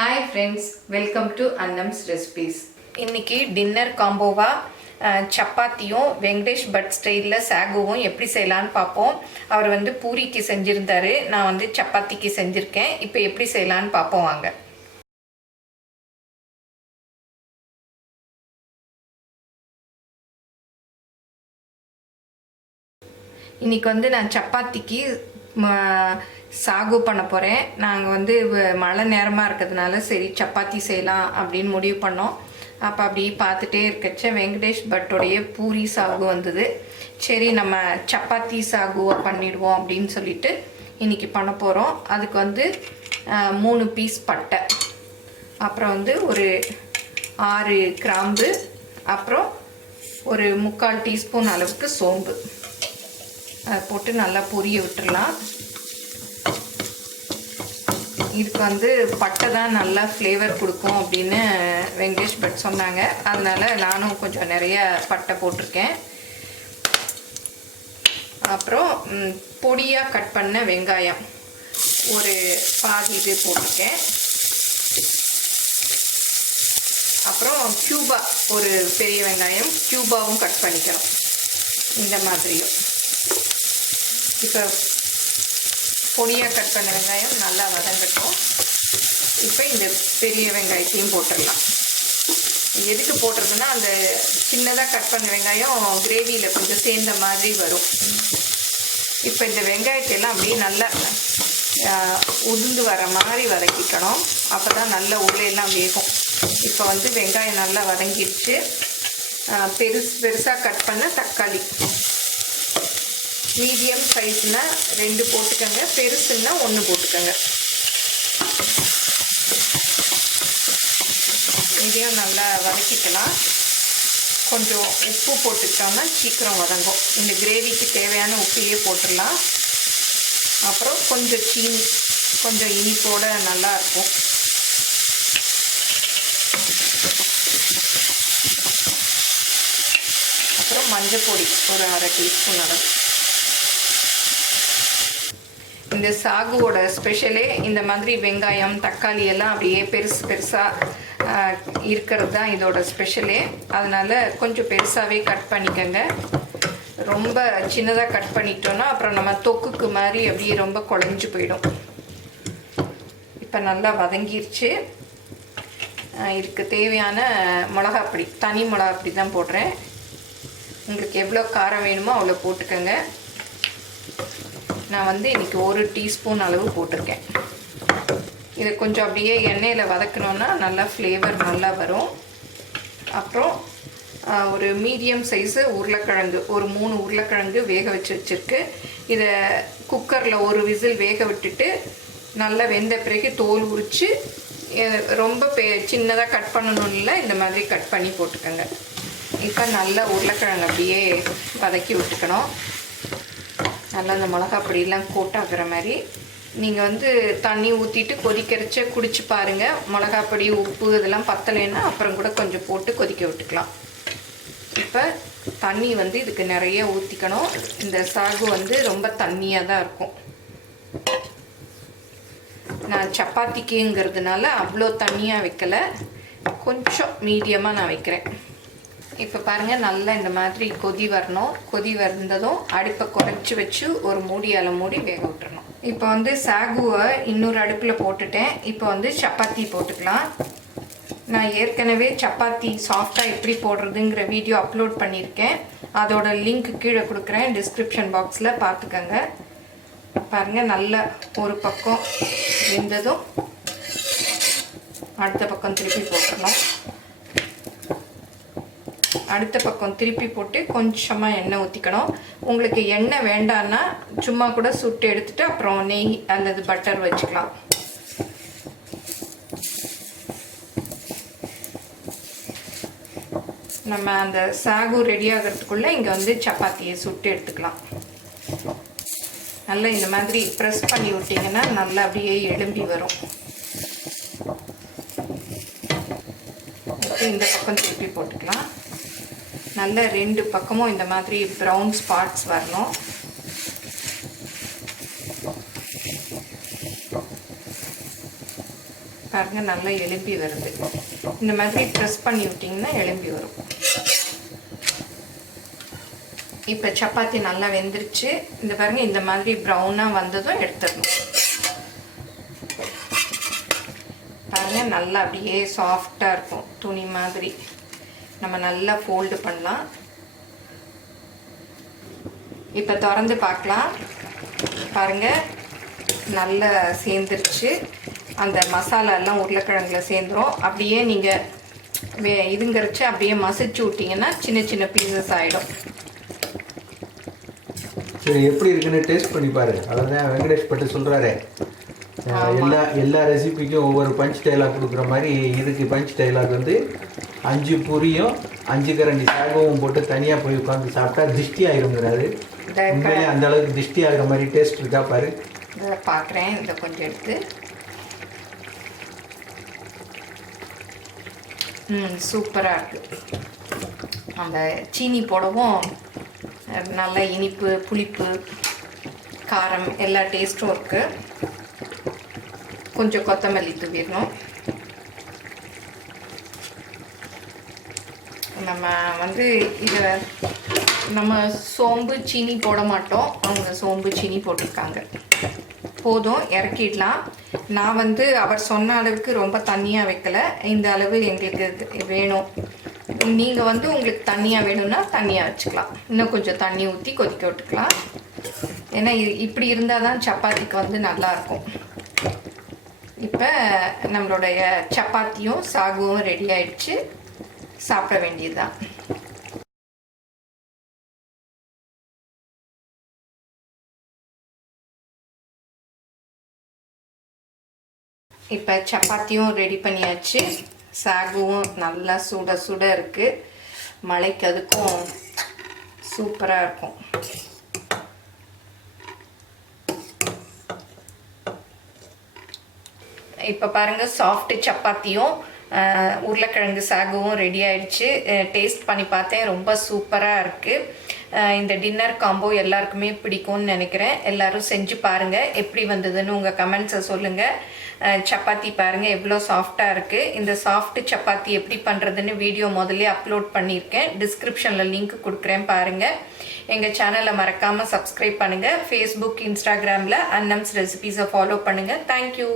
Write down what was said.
Hi friends, welcome to Annams recipes. இன்னைக்கு dinner காம்போவா சப்பாத்தியும் Venkatesh but ஸ்டைலில் சாகுவும் எப்படி செய்யலான்னு பார்ப்போம். அவர் வந்து பூரிக்கு செஞ்சுருந்தாரு, நான் வந்து சப்பாத்திக்கு செஞ்சுருக்கேன். இப்போ எப்படி செய்யலான்னு பார்ப்போம் வாங்க. இன்றைக்கி வந்து நான் சப்பாத்திக்கு சாகு பண்ண போகிறேன். நாங்கள் வந்து மழை நேரமாக இருக்கிறதுனால சரி சப்பாத்தி செய்யலாம் அப்படின்னு முடிவு பண்ணோம். அப்போ அப்படி பார்த்துட்டே இருக்கச்ச வெங்கடேஷ் பட்டோடைய பூரி சாகு வந்தது. சரி நம்ம சப்பாத்தி சாகுவை பண்ணிடுவோம் அப்படின்னு சொல்லிட்டு இன்றைக்கி பண்ண போகிறோம். அதுக்கு வந்து 3 பீஸ் பட்டை, அப்புறம் வந்து ஒரு 6 கிராம்பு, அப்புறம் ஒரு 3/4 டீஸ்பூன் அளவுக்கு சோம்பு அதை போட்டு நல்லா பொரிய விட்டுடலாம். இதுக்கு வந்து பட்டை தான் நல்லா ஃப்ளேவர் கொடுக்கும் அப்படின்னு வெங்கடேஷ் பட் சொன்னாங்க. அதனால் நானும் கொஞ்சம் நிறைய பட்டை போட்டிருக்கேன். அப்புறம் பொடியாக கட் பண்ண வெங்காயம் ஒரு பாதி இது போட்டிருக்கேன். அப்புறம் க்யூபா ஒரு பெரிய வெங்காயம் க்யூபாவும் கட் பண்ணிக்கணும் இந்த மாதிரியும். இப்போ பொடியாக கட் பண்ண வெங்காயம் நல்லா வதங்கட்டும். இப்போ இந்த பெரிய வெங்காயத்தையும் போட்டுடலாம். எதுக்கு போட்டுறதுன்னா அந்த சின்னதாக கட் பண்ண வெங்காயம் கிரேவியில் கொஞ்சம் சேர்ந்த மாதிரி வரும். இப்போ இந்த வெங்காயத்தையெல்லாம் அப்படியே நல்லா உதிர்ந்து வர மாதிரி வதக்கிக்கணும். அப்போ தான் நல்லா உள்ளேலாம் வேகும். இப்போ வந்து வெங்காயம் நல்லா வதங்கிடுச்சு. பெருசாக கட் பண்ண தக்காளி மீடியம் சைஸ்னா 2 போட்டுக்கோங்க, பெருசுன்னா 1 போட்டுக்கோங்க. இதையும் நல்லா வதக்கிக்கலாம். கொஞ்சம் உப்பு போட்டுக்கிட்டோம்னா சீக்கிரம் வதங்கும். இந்த கிரேவிக்கு தேவையான உப்பையே போட்டுடலாம். அப்புறம் கொஞ்சம் சீனி, கொஞ்சம் இனிப்போட நல்லா இருக்கும். அப்புறம் மஞ்சள் பொடி ஒரு 1/2 டீஸ்பூன் அளவு. இந்த சாகுவோட ஸ்பெஷலே இந்த மாதிரி வெங்காயம் தக்காளி எல்லாம் அப்படியே பெருசாக இருக்கிறது தான் இதோட ஸ்பெஷலே. அதனால் கொஞ்சம் பெருசாகவே கட் பண்ணிக்கோங்க. ரொம்ப சின்னதாக கட் பண்ணிட்டோன்னா அப்புறம் நம்ம தொக்குக்கு மாதிரி அப்படியே ரொம்ப குழஞ்சி போயிடும். இப்போ நல்லா வதங்கிருச்சு. இதுக்கு தேவையான மிளகாப்பொடி, தனி மிளகாப்பொடி தான் போடுறேன். உங்களுக்கு எவ்வளோ காரம் வேணுமோ அவ்வளோ போட்டுக்கோங்க. நான் வந்து இன்றைக்கி 1 டீஸ்பூன் அளவு போட்டிருக்கேன். இதை கொஞ்சம் அப்படியே எண்ணெயில் வதக்கணுன்னா நல்லா ஃப்ளேவர் நல்லா வரும். அப்புறம் ஒரு மீடியம் சைஸு உருளைக்கிழங்கு, ஒரு 3 உருளைக்கிழங்கு வேக வச்சுருக்கு. இதை குக்கரில் ஒரு விசில் வேக விட்டுட்டு நல்லா வெந்த பிறகு தோல் உரித்து ரொம்ப சின்னதாக கட் பண்ணணும் இல்லை, இந்த மாதிரி கட் பண்ணி போட்டுக்கோங்க. இப்போ நல்லா உருளைக்கிழங்கு அப்படியே வதக்கி விட்டுக்கணும். நல்லா அந்த மிளகாப்பொடியெல்லாம் கோட்டாகிற மாதிரி. நீங்கள் வந்து தண்ணி ஊற்றிட்டு கொதிக்கிறச்ச குடிச்சு பாருங்கள். மிளகாப்பொடி உப்பு இதெல்லாம் பத்தலைன்னா அப்புறம் கூட கொஞ்சம் போட்டு கொதிக்க விட்டுக்கலாம். இப்போ தண்ணி வந்து இதுக்கு நிறைய ஊற்றிக்கணும். இந்த சாகு வந்து ரொம்ப தண்ணியாக தான் இருக்கும். நான் சப்பாத்திக்குங்கிறதுனால அவ்வளோ தண்ணியாக வைக்கலை, கொஞ்சம் மீடியமாக நான் வைக்கிறேன். இப்போ பாருங்கள் நல்லா இந்த மாதிரி கொதி வரணும். கொதி வந்ததும் அடுப்பை குறைச்சி வச்சு ஒரு மூடியால் மூடி வேக விட்டுறணும். இப்போ வந்து சாகுவை இன்னொரு அடுப்பில் போட்டுட்டேன். இப்போ வந்து சப்பாத்தி போட்டுக்கலாம். நான் ஏற்கனவே சப்பாத்தி சாஃப்டாக எப்படி போடுறதுங்கிற வீடியோ அப்லோட் பண்ணியிருக்கேன். அதோட லிங்க் கீழே கொடுக்குறேன், டிஸ்கிரிப்ஷன் பாக்ஸில் பார்த்துக்கோங்க. பாருங்கள் நல்லா ஒரு பக்கம் வெந்ததும் அடுத்த பக்கம் திருப்பி போட்டுடணும். அடுத்த பக்கம் திருப்பி போட்டு கொஞ்சமாக எண்ணெய் ஊற்றிக்கணும். உங்களுக்கு எண்ணெய் வேண்டான்னா சும்மா கூட சுட்டு எடுத்துகிட்டு அப்புறம் நெய் அல்லது பட்டர் வச்சுக்கலாம். நம்ம அந்த சாகு ரெடி ஆகிறதுக்குள்ளே இங்கே வந்து சப்பாத்தியை சுட்டு எடுத்துக்கலாம். நல்லா இந்த மாதிரி ப்ரெஸ் பண்ணி விட்டிங்கன்னா நல்லா அப்படியே எழும்பி வரும். இந்த பக்கம் திருப்பி போட்டுக்கலாம். நல்ல 2 பக்கமும் இந்த மாதிரி ப்ரௌன் ஸ்பாட்ஸ் வரணும். பாருங்கள் நல்லா எலும்பி வருது. இந்த மாதிரி ப்ரெஸ் பண்ணி விட்டிங்கன்னா எலும்பி வரும். இப்போ சப்பாத்தி நல்லா வெந்துருச்சு. இந்த பாருங்கள் இந்த மாதிரி ப்ரௌனாக வந்ததும் எடுத்துடணும். பாருங்கள் நல்லா அப்படியே சாஃப்டாக இருக்கும், துணி மாதிரி. நம்ம நல்லா ஃபோல்டு பண்ணலாம். இப்போ திறந்து பார்க்கலாம். பாருங்கள் நல்லா சேர்ந்துருச்சு. அந்த மசாலா எல்லாம் உருளைக்கிழங்குல சேர்ந்துடும். அப்படியே நீங்கள் இதுங்கிறச்சு அப்படியே மசிச்சு விட்டிங்கன்னா சின்ன சின்ன பீசஸ் ஆகிடும். சரி, எப்படி இருக்குன்னு டேஸ்ட் பண்ணி பாரு. அதான் வெங்கடேஷ் பட்டு சொல்கிறாரு, எல்லா ரெசிபிக்கும் ஒவ்வொரு பஞ்ச் டைலாக் கொடுக்குற மாதிரி இதுக்கு பஞ்ச் டைலாக் வந்து 5 பூரியும் 5 கரண்டி சாகவும் போட்டு தனியாக போய் உட்காந்து சாப்பிட்டா திருஷ்டி ஆகிருங்கிறாரு. உண்மையிலே அந்த அளவுக்கு திருஷ்டி ஆகிற மாதிரி டேஸ்ட் இருக்கா பாரு. பார்க்குறேன், இதை கொஞ்சம் எடுத்து. சூப்பராக இருக்குது. அந்த சீனி போடவும் நல்லா இனிப்பு, புளிப்பு, காரம் எல்லா டேஸ்ட்டும் இருக்குது. கொஞ்சம் கொத்தமல்லி தூவிடணும். நம்ம வந்து இதை நம்ம சோம்பு சீனி போட மாட்டோம். அவங்க சோம்பு சீனி போட்டிருக்காங்க. போதும், இறக்கிடலாம். நான் வந்து அவர் சொன்ன அளவுக்கு ரொம்ப தண்ணியாக வைக்கலை. இந்த அளவு எங்களுக்கு வேணும். நீங்கள் வந்து உங்களுக்கு தண்ணியாக வேணும்னா தண்ணியாக வச்சுக்கலாம். இன்னும் கொஞ்சம் தண்ணி ஊற்றி கொதிக்க விட்டுக்கலாம். ஏன்னா இப்படி இருந்தால் தான் சப்பாத்திக்கு வந்து நல்லாயிருக்கும். இப்போ நம்மளுடைய சப்பாத்தியும் சாகுவும் ரெடி ஆயிடுச்சு. சாப்பிட வேண்டியதுதான். இப்போ சப்பாத்தியும் ரெடி பண்ணியாச்சு. சாகுவும் நல்லா சுட சுட இருக்குது. மழைக்கு அதுக்கும் சூப்பராக இருக்கும். இப்போ பாருங்கள், சாஃப்ட் சப்பாத்தியும் உருளைக்கிழங்கு சாகுவும் ரெடி ஆயிடுச்சு. டேஸ்ட் பண்ணி பார்த்தேன், ரொம்ப சூப்பராக இருக்குது. இந்த டின்னர் காம்போ எல்லாருக்குமே பிடிக்கும்னு நினைக்கிறேன். எல்லோரும் செஞ்சு பாருங்கள். எப்படி வந்ததுன்னு உங்கள் கமெண்ட்ஸை சொல்லுங்கள். சப்பாத்தி பாருங்கள் எவ்வளோ சாஃப்டாக இருக்குது. இந்த சாஃப்ட் சப்பாத்தி எப்படி பண்ணுறதுன்னு வீடியோ முதல்ல அப்லோட் பண்ணியிருக்கேன். டிஸ்கிரிப்ஷனில் லிங்க் கொடுக்குறேன், பாருங்கள். எங்கள் சேனலை மறக்காமல் சப்ஸ்கிரைப் பண்ணுங்கள். ஃபேஸ்புக், இன்ஸ்டாகிராமில் அன்னம்ஸ் ரெசிபீஸை ஃபாலோ பண்ணுங்கள். தேங்க்யூ.